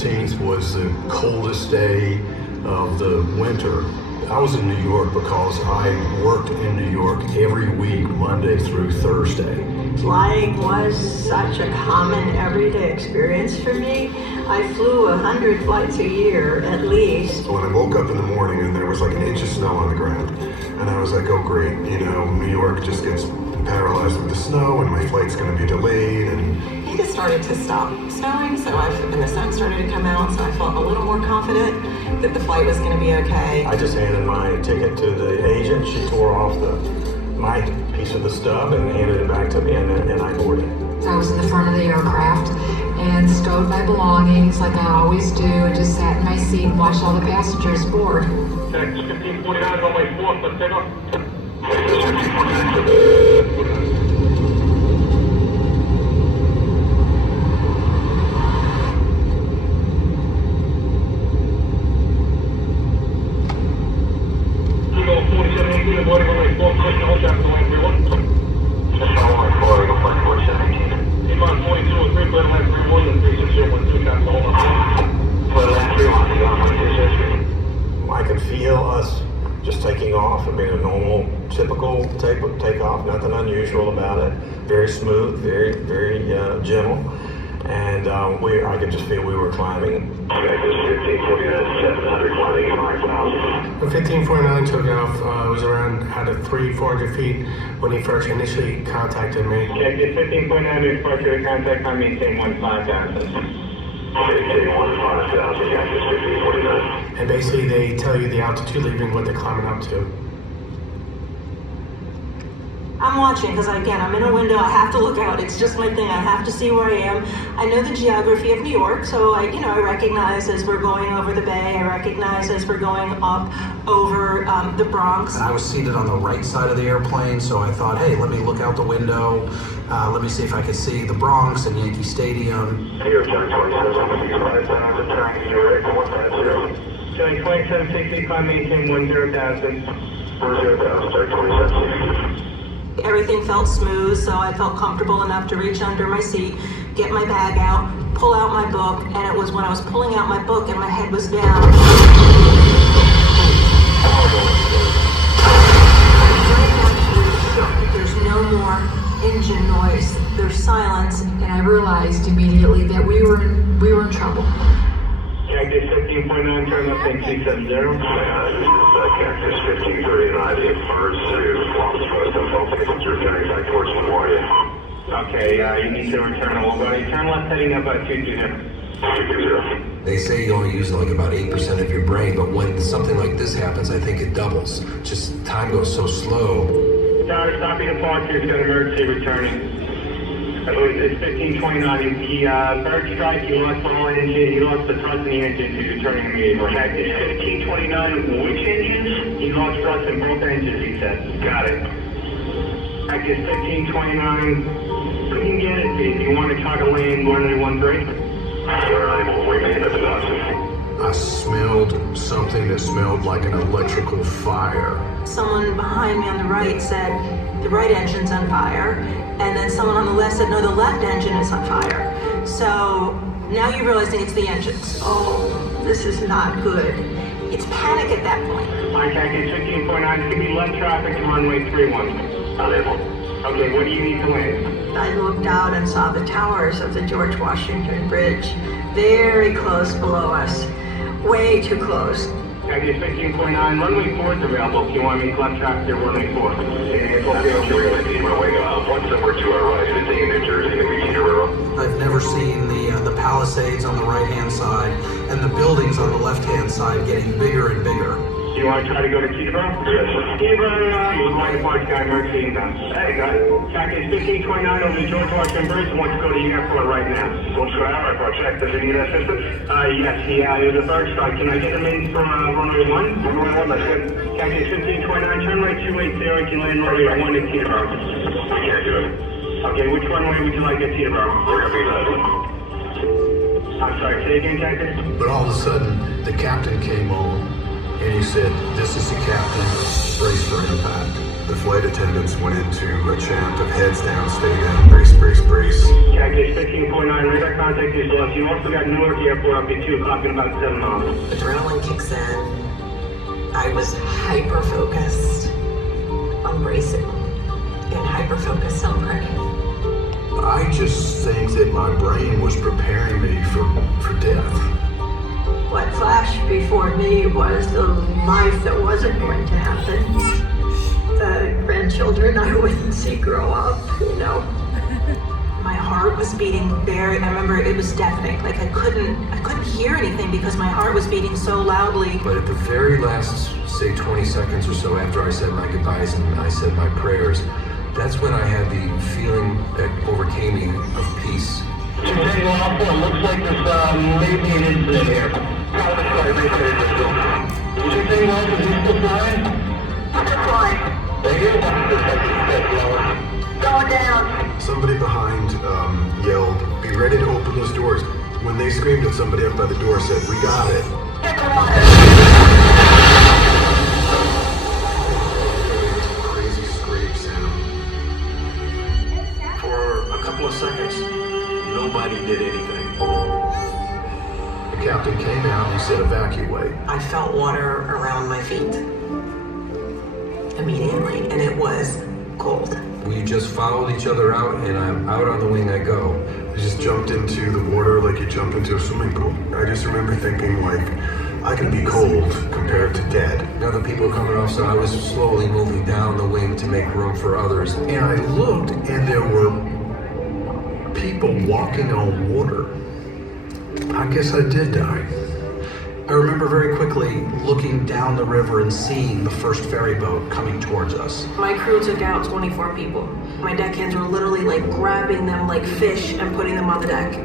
15th was the coldest day of the winter. I was in New York because I worked in New York every week, Monday through Thursday. Flying was such a common everyday experience for me. I flew 100 flights a year at least. So when I woke up in the morning and there was like an inch of snow on the ground, and I was like, oh great, you know, New York just gets paralyzed with the snow and my flight's gonna be delayed. And it just started to stop snowing, and the sun started to come out, so I felt a little more confident that the flight was gonna be okay. I just handed my ticket to the agent. She tore off my piece of the stub and handed it back to me, and I boarded. I was in the front of the aircraft and stowed my belongings like I always do, and just sat in my seat and watched all the passengers board. 1549, runway 4, let's take off. I could feel us just taking off and being a normal, typical takeoff, nothing unusual about it. Very smooth, very gentle. And I could just feel we were climbing. When 1549 took off, it was around out of 300-400 feet when he first initially contacted me. Check this 1549 to departure to contact on maintain 15,000. And basically they tell you the altitude leaving, what they're climbing up to. I'm watching because, again, I'm in a window. I have to look out. It's just my thing. I have to see where I am. I know the geography of New York, so I recognize as we're going over the bay. I recognize as we're going up over the Bronx. I was seated on the right side of the airplane, so I thought, hey, let me look out the window. Let me see if I could see the Bronx and Yankee Stadium. Here, Johnny 27, 60, climb maintain 10,000. 10,000, 27. Everything felt smooth, so I felt comfortable enough to reach under my seat, get my bag out, pull out my book, and it was when I was pulling out my book and my head was down. There's no more engine noise, there's silence, And I realized immediately that we were in trouble. Cactus 1549, turn left and 270. Cactus 1539, the immersive launch system, you're turning back towards LaGuardia. Okay, you need to return a little bit. Turn left heading up at 220. They say you only use like about 8% of your brain, but when something like this happens, I think it doubles. Just time goes so slow. Tower, stopping departure, it's got emergency returning. It's 1529. He bird strike, he lost all engine, he lost the thrust in the engine, so you're turning immediately. Cactus 1529, which engines? He lost thrust in both engines, he said. Got it. Cactus 1529, couldn't get it, if you want to try to land 1013. I smelled something that smelled like an electrical fire. Someone behind me on the right said, the right engine's on fire. And then someone on the left said, no, the left engine is on fire. So now you're realizing it's the engines. Oh, this is not good. It's panic at that point. Cactus 1549, give me left traffic to runway 31. Unable. Okay, what do you need to land? I looked out and saw the towers of the George Washington Bridge very close below us. Way too close. Cactus 1549, runway 4 is available if you want me to left traffic to runway 4. I've never seen the Palisades on the right-hand side and the buildings on the left-hand side getting bigger and bigger. Do you want to try to go to Teterboro? Yes. Teterboro, you're going to park guy emergency inbound. Hey, got it. Cactus 1529 over the George Washington Bridge. Wants to go to the airport right now. What's going on? Airport check. Does he need assistance? Yes, it was a bird strike. Can I get him in from runway 1? Runway 1, that's good. Cactus 1529, turn right 280, can land runway 1 at Teterboro. I can't do it. Okay, which runway would you like at Teterboro? We're going to be that one. I'm sorry, say again, Cactus? But all of a sudden, the captain came on and he said, this is the captain, brace for impact. The flight attendants went into a chant of heads down, stay down, brace, brace, brace. Calculate 15.9, radar contact is lost. You also got Newark Airport up at 2 o'clock in about 7 miles. Adrenaline kicks in. I was hyper-focused on bracing and hyper-focused on praying. I just think that my brain was preparing me for death. What flashed before me was the life that wasn't going to happen. The grandchildren I wouldn't see grow up, you know. My heart was beating I remember it was deafening. Like I couldn't hear anything because my heart was beating so loudly. But at the very last, say 20 seconds or so after I said my goodbyes and I said my prayers, that's when I had the feeling that overcame me of peace. Today, looks like there's maybe an incident here. Would you think Lois is still flying? Still flying. Thank you. Going down. Somebody behind yelled, "Be ready to open those doors." When they screamed at somebody up by the door said, "We got it." Get the water. Crazy scrape sound. For a couple of seconds, nobody did anything. The captain came out and said, "Evacuate." I felt water around my feet immediately, and it was cold. We just followed each other out, and I'm out on the wing I go. I just jumped into the water like you jump into a swimming pool. I just remember thinking, like, I can be cold compared to dead. Now the people are coming off, so I was slowly moving down the wing to make room for others. And I looked, and there were people walking on water. I guess I did die. I remember very quickly looking down the river and seeing the first ferry boat coming towards us. My crew took out 24 people. My deckhands were literally like grabbing them like fish and putting them on the deck.